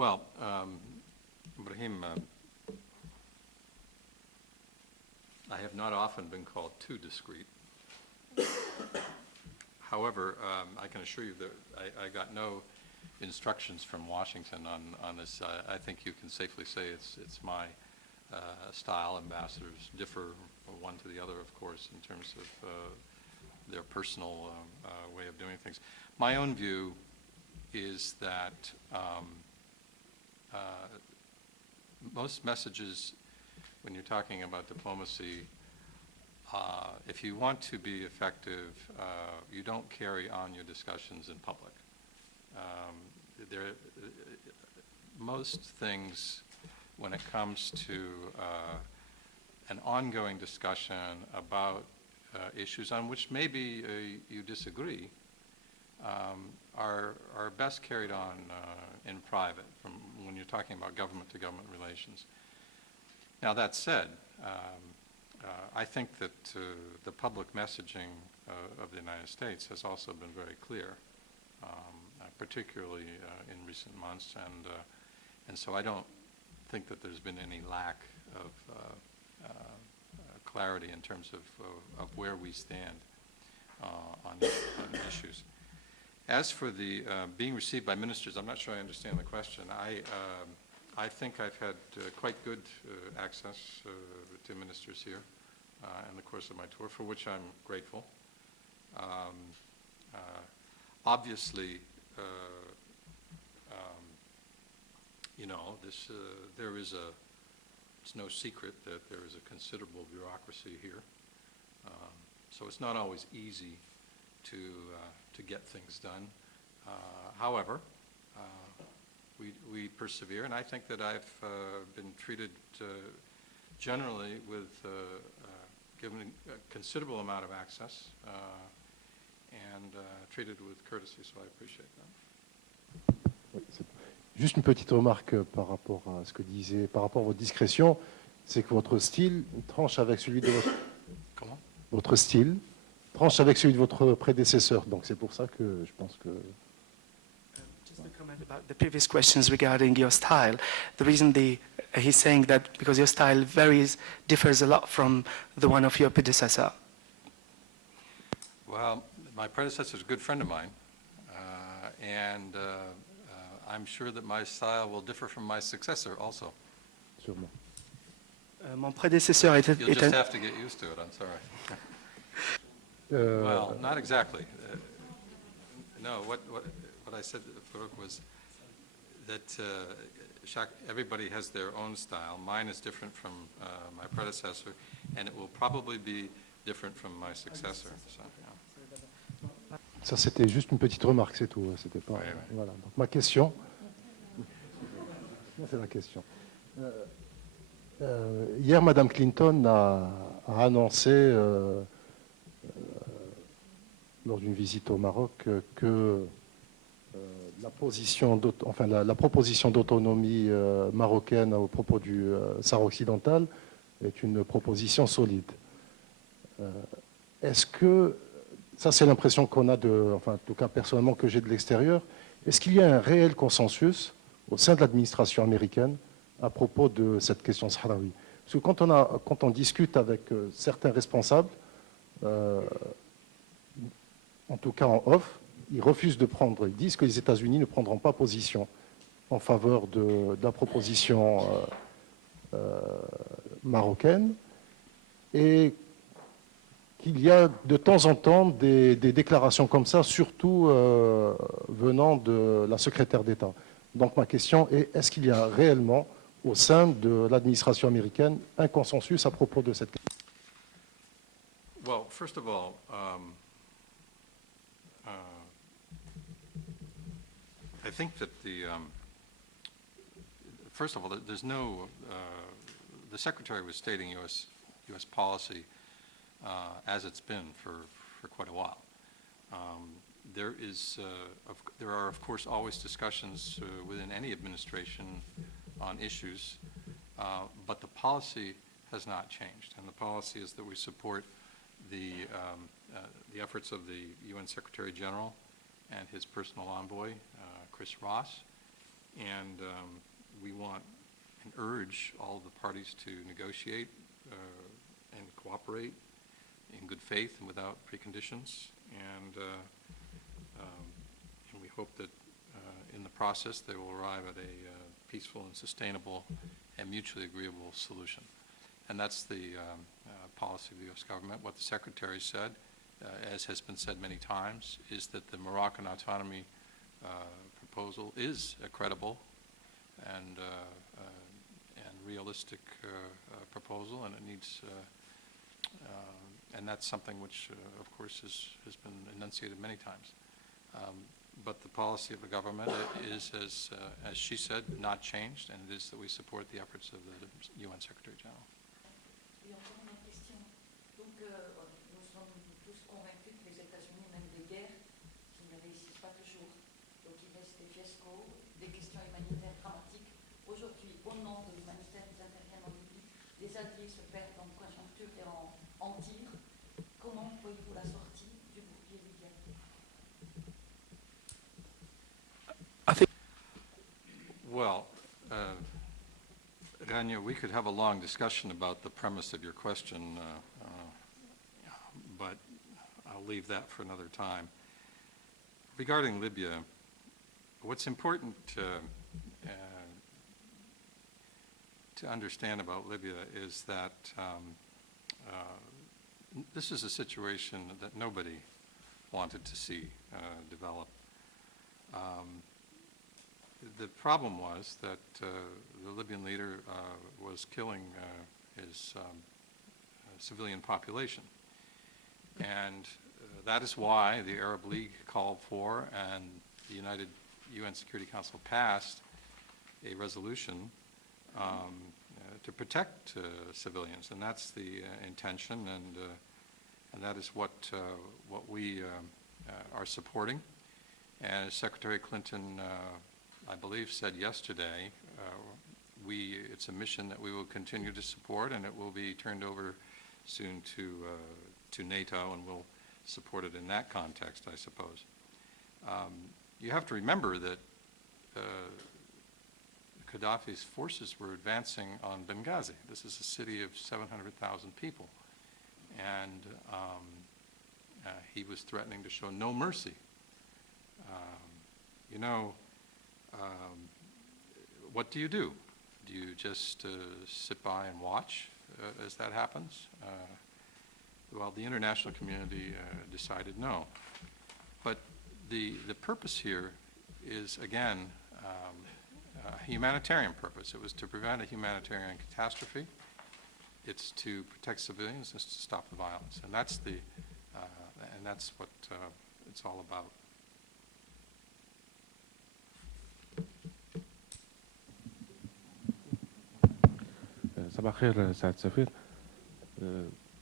Well, Ibrahim, I have not often been called too discreet. However, I can assure you that I got no instructions from Washington on this. I think you can safely say it's my style. Ambassadors differ one to the other, of course, in terms of their personal way of doing things. My own view is that most messages, when you're talking about diplomacy, if you want to be effective, you don't carry on your discussions in public. Most things, when it comes to an ongoing discussion about issues on which maybe you disagree, are best carried on in private, from when you're talking about government-to-government relations. Now, that said, I think that the public messaging of the United States has also been very clear, particularly in recent months, and so I don't think that there's been any lack of clarity in terms of where we stand on issues. As for the being received by ministers, I'm not sure I understand the question. I think I've had quite good access to ministers here in the course of my tour, for which I'm grateful. Obviously, you know, there is it's no secret that there is a considerable bureaucracy here. So it's not always easy to get things done. However, we persevere, and I think that I've been treated generally with given a considerable amount of access and treated with courtesy, so I appreciate that. Oui, juste une petite remarque par rapport à ce que disait, par rapport à votre discrétion, c'est que votre style tranche avec celui de votre... Comment? Votre style tranche avec celui de votre prédécesseur, donc c'est pour ça que je pense que... Just a comment about the previous questions regarding your style. The reason he's saying that because your style differs a lot from the one of your predecessor. Well, my predecessor is a good friend of mine, and I'm sure that my style will differ from my successor also. Sûrement. Mon prédécesseur était... You'll just have to get used to it, I'm sorry. Well, not exactly. No, what I said, Farouk, was that everybody has their own style. Mine is different from my predecessor, and it will probably be different from my successor. So, yeah. Ça, c'était juste une petite remarque, c'est tout. C'était pas... Oui, oui. Voilà. Donc, ma question... C'est la question. Hier, Madame Clinton a annoncé, lors d'une visite au Maroc, que la proposition d'autonomie marocaine au propos du Sahara occidental est une proposition solide. Est-ce que, ça c'est l'impression qu'on a, en tout cas personnellement que j'ai de l'extérieur, est-ce qu'il y a un réel consensus au sein de l'administration américaine à propos de cette question sahraoui? Parce que quand on discute avec certains responsables, en tout cas en off, ils refusent de prendre, ils disent que les États-Unis ne prendront pas position en faveur de la proposition marocaine, et qu'il y a de temps en temps des déclarations comme ça, surtout venant de la secrétaire d'État. Donc ma question est, est-ce qu'il y a réellement au sein de l'administration américaine un consensus à propos de cette question? Well, first of all, I think that first of all, there's no, the Secretary was stating U.S. policy as it's been for quite a while. There are, of course, always discussions within any administration on issues, but the policy has not changed, and the policy is that we support the efforts of the UN Secretary General and his personal envoy, Chris Ross, And we want and urge all the parties to negotiate and cooperate in good faith and without preconditions. And we hope that in the process they will arrive at a peaceful and sustainable and mutually agreeable solution. And that's the policy of the U.S. government. What the Secretary said, as has been said many times, is that the Moroccan autonomy proposal is a credible and realistic proposal, and it needs, and that's something which, of course, has been enunciated many times. But the policy of the government is, as she said, not changed, and it is that we support the efforts of the UN Secretary General. Et encore une autre question. Donc, nous sommes tous convaincus que les États-Unis mènent des guerres qui ne réussissent pas toujours. Donc, il reste des fiascos, des questions humanitaires dramatiques. Aujourd'hui, au nom de l'humanitaire, vous intervenez en Libye. Les alliés se perdent en conjoncture et en tir. Comment voyez-vous la sortie du bouclier libyen? Well, Rania, we could have a long discussion about the premise of your question, but I'll leave that for another time. Regarding Libya, what's important to understand about Libya is that this is a situation that nobody wanted to see develop. The problem was that the Libyan leader was killing his civilian population. And that is why the Arab League called for, and the United UN Security Council passed a resolution to protect civilians. And that's the intention, and that is what we are supporting. And Secretary Clinton, I believe, said yesterday, it's a mission that we will continue to support, and it will be turned over soon to NATO, and we'll support it in that context, I suppose. You have to remember that Gaddafi's forces were advancing on Benghazi. This is a city of 700,000 people, and he was threatening to show no mercy. What do? Do you just sit by and watch as that happens? Well, the international community decided no. But the purpose here is, again, a humanitarian purpose. It was to prevent a humanitarian catastrophe. It's to protect civilians. It's to stop the violence. And that's what it's all about. صباح الخير سعادة السفير.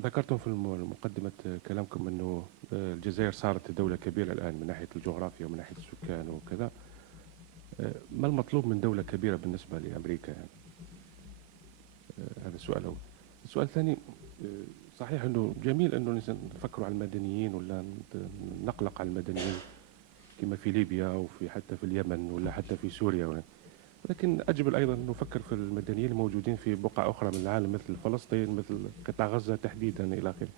ذكرتم في مقدمة كلامكم أنه الجزائر صارت دولة كبيرة الآن من ناحية الجغرافيا ومن ناحية السكان وكذا. ما المطلوب من دولة كبيرة بالنسبة لأمريكا يعني؟ هذا السؤال الأول. السؤال الثاني، صحيح أنه جميل أنه نفكروا على المدنيين ولا نقلق على المدنيين كما في ليبيا أو حتى في اليمن ولا حتى في سوريا، ولكن أجمل أيضا أن نفكر في المدنيين الموجودين في بقع أخرى من العالم مثل فلسطين، مثل قطاع غزة تحديدا إلى آخره.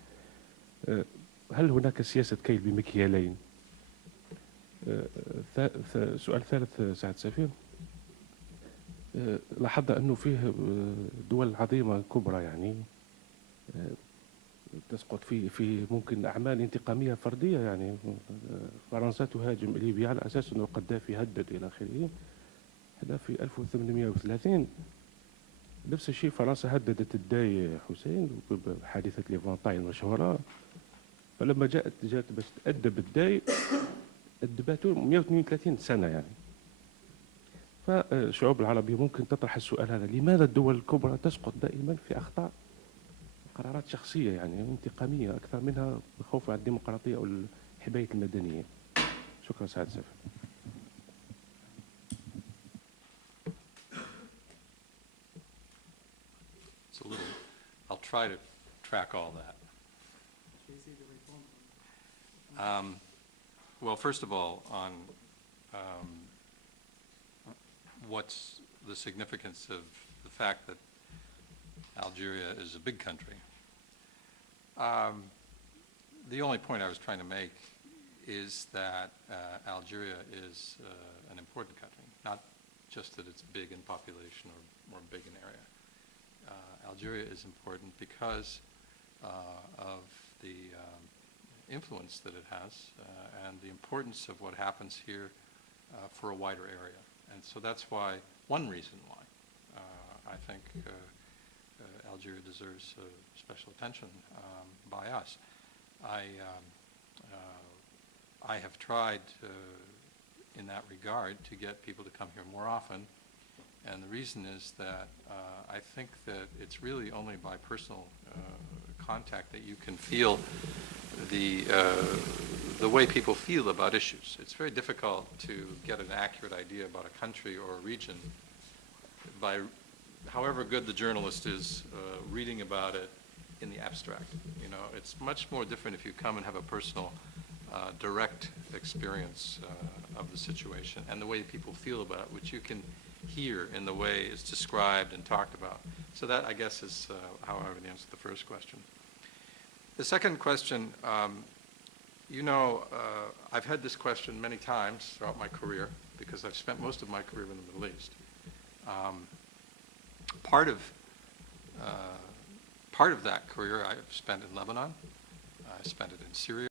هل هناك سياسة كيل بمكيالين؟ سؤال ثالث سعادة السفير، لاحظنا أنه فيه دول عظيمة كبرى يعني تسقط في ممكن أعمال انتقامية فردية، يعني فرنسا تهاجم ليبيا على أساس أنه القذافي هدد إلى آخره. هذا في 1830 نفس الشيء فرنسا هددت الداي حسين بحادثة ليفانتاين المشهورة، فلما جاءت باش تأدب الداي أدبته 132 سنة يعني. فالشعوب العربية ممكن تطرح السؤال هذا: لماذا الدول الكبرى تسقط دائما في أخطاء قرارات شخصية يعني انتقامية أكثر منها خوف على الديمقراطية أو حماية المدنيين؟ شكرا سعادة السفير. It's a little, I'll try to track all that. Well, first of all, on what's the significance of the fact that Algeria is a big country. The only point I was trying to make is that Algeria is an important country, not just that it's big in population or big in area. Algeria is important because of the influence that it has and the importance of what happens here for a wider area. And so that's why, one reason why, I think Algeria deserves special attention by us. I have tried in that regard to get people to come here more often, and the reason is that I think that it's really only by personal contact that you can feel the way people feel about issues. It's very difficult to get an accurate idea about a country or a region by, however good the journalist is, reading about it in the abstract. You know, it's much more different if you come and have a personal, direct experience of the situation and the way people feel about it, which you can hear in the way it's described and talked about. So that, I guess, is how I would answer the first question. The second question, you know, I've had this question many times throughout my career because I've spent most of my career in the Middle East. Part of that career I've spent in Lebanon. I spent it in Syria.